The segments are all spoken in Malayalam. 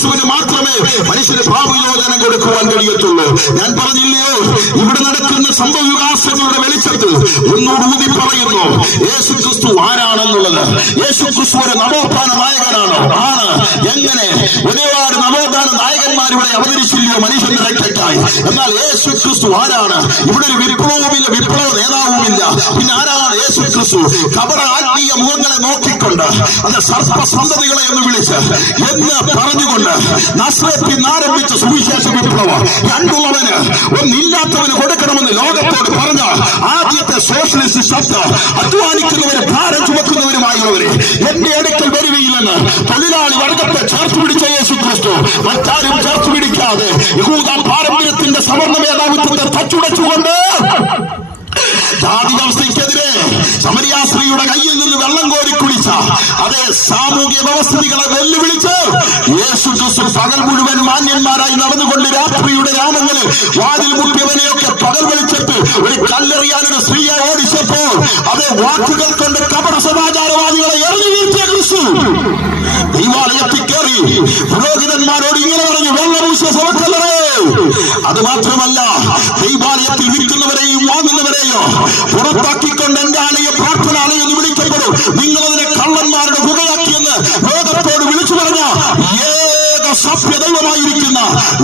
ക്രിസ്തുവിന് മാത്രമേ മനുഷ്യന് ഭാവവിലോചനം കൊടുക്കുവാൻ കഴിയത്തുള്ളൂ. ഞാൻ പറഞ്ഞില്ലയോ, ഇവിടെ നടക്കുന്ന സംഭവ വികാസങ്ങളുടെ വെളിച്ചത്തിൽ ഒന്നുകൂടി ഊതി പറയുന്നു, യേശു ക്രിസ്തു ആരാണെന്നുള്ളത്. യേശു ക്രിസ്തു ഒരു നവോത്ഥാന നായകനാണോ? ആണ്. എങ്ങനെ? ഒരുപാട് നവോത്ഥാന നായകന്മാർ ഇവിടെ അവതരിച്ചില്ലയോ മനുഷ്യന്റെ രക്ഷയ്ക്കായി? എന്നാൽ യേശു ക്രിസ്തു ആരാണ്? ഇവിടെ ഒരു വിപ്ലവമില്ല, വിപ്ലവ നേതാവുമില്ല. പിന്നെ ആരാണ് യേശു ക്രിസ്തു? കപട ആത്മീയ മുഖങ്ങളെ നോക്കിക്കൊണ്ട് അത് സർപ്പസന്തതികളെ എന്ന് വിളിച്ച് എന്ന് പറഞ്ഞുകൊണ്ട് നസ്രത്തിൽ ആരംഭിച്ച സുവിശേഷ വിപ്ലവം രണ്ടുള്ളവന് ഒന്നില്ലാത്തവന് കൊടുക്കണമെന്ന് ലോകത്തോട് പറഞ്ഞ ആദ്യത്തെ സോഷ്യലിസ്റ്റ് ശബ്ദം, അധ്വാനിക്കുന്നവരെ ഭാരം ചുമക്കുന്നവരുമായുള്ളവരെ എന്റെ അടുക്കൽ വരുകയില്ലെന്ന് തൊഴിലാളി വർഗത്തെ ചേർത്ത് പിടിച്ച യേശു ക്രിസ്തു മറ്റാരും ചേർത്ത് പിടിക്കാതെ യഹൂദ പാരമ്പര്യത്തിന്റെ സവർണ്ണ മേധാവിത്വത്തെ തച്ചുടച്ചുകൊണ്ട് ജാതി വ്യവസ്ഥയ്ക്കെതിരെ സമരിയാസ്ത്രീയുടെ കയ്യിൽ നിന്ന് വെള്ളം കോരി കുടിച്ച അതേ സാമൂഹ്യ വ്യവസ്ഥിതികളെ വെല്ലുവിളിച്ച് യേശു ക്രിസ്തു പകൽ മുഴുവൻ മാന്യന്മാരായി നടന്നുകൊണ്ട് രാത്രിയുടെ രാമങ്ങളിൽ വാതിൽ മുട്ടിയവനെയൊക്കെ പകൽ വെളിച്ചത്ത് ഒരു കല്ലെറിയാനൊരു സ്ത്രീയെ ഓടിച്ചപ്പോൾ അതേ വാക്കുകൾ കൊണ്ട് കപട സദാചാരവാദികളെ എറിഞ്ഞു വീഴ്ത്തിയ ക്രിസ്തു ദൈവാലയത്തിൽ കയറി പുരോഹിതന്മാരോട് ഇങ്ങനെ പറഞ്ഞു, വെള്ളപൂശ സമക്കല്ലറേ. അത് മാത്രമല്ല, ദൈവാലയത്തിൽ വിൽക്കുന്നവരെയും വാങ്ങുന്നവരെയോ പുറത്താക്കിക്കൊണ്ട് എന്റെ ആലയ പ്രാർത്ഥനാലയം എന്ന് വിളിക്കപ്പെടും, നിങ്ങളതിനെ കള്ളന്മാരുടെ ഗുഹയാക്കിയെന്ന് ലോകത്തോട് വിളിച്ചു പറഞ്ഞ ഏക സഭ്യദൈവമായിരിക്കുന്ന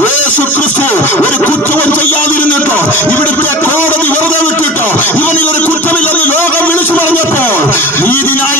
യേശു ക്രിസ്തു ഒരു കുറ്റവും ചെയ്യാതിരുന്നിട്ടോ ഇവിടുത്തെ കോടതി വെറുതെ വിട്ടിട്ടോ ഇവനിൽ ഒരു കുറ്റമില്ലെന്ന് ലോകം വിളിച്ചു പറഞ്ഞപ്പോൾ നീതിന്യായ